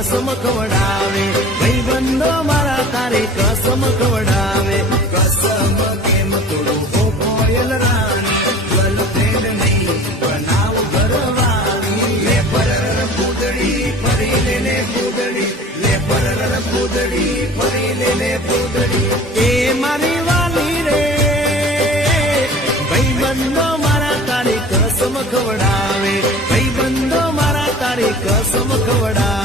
કસમ ખવડાવે ભાઈબંધો મારા તારી કસમ ખવડાવે કસમ કેમ તોડું ઓ કોયલ રાણી ગર્લફ્રેન્ડ નહીં બનાવ ઘરવાળી લે પરર પૂતળી ફરી લે પૂતળી લે પરર પૂતળી ફરી લે પૂતળી એ મારી વાલી રે ભાઈબંધો મારા તારી કસમ ખવડાવે ભાઈબંધો મારા તારી કસમ ખવડાવે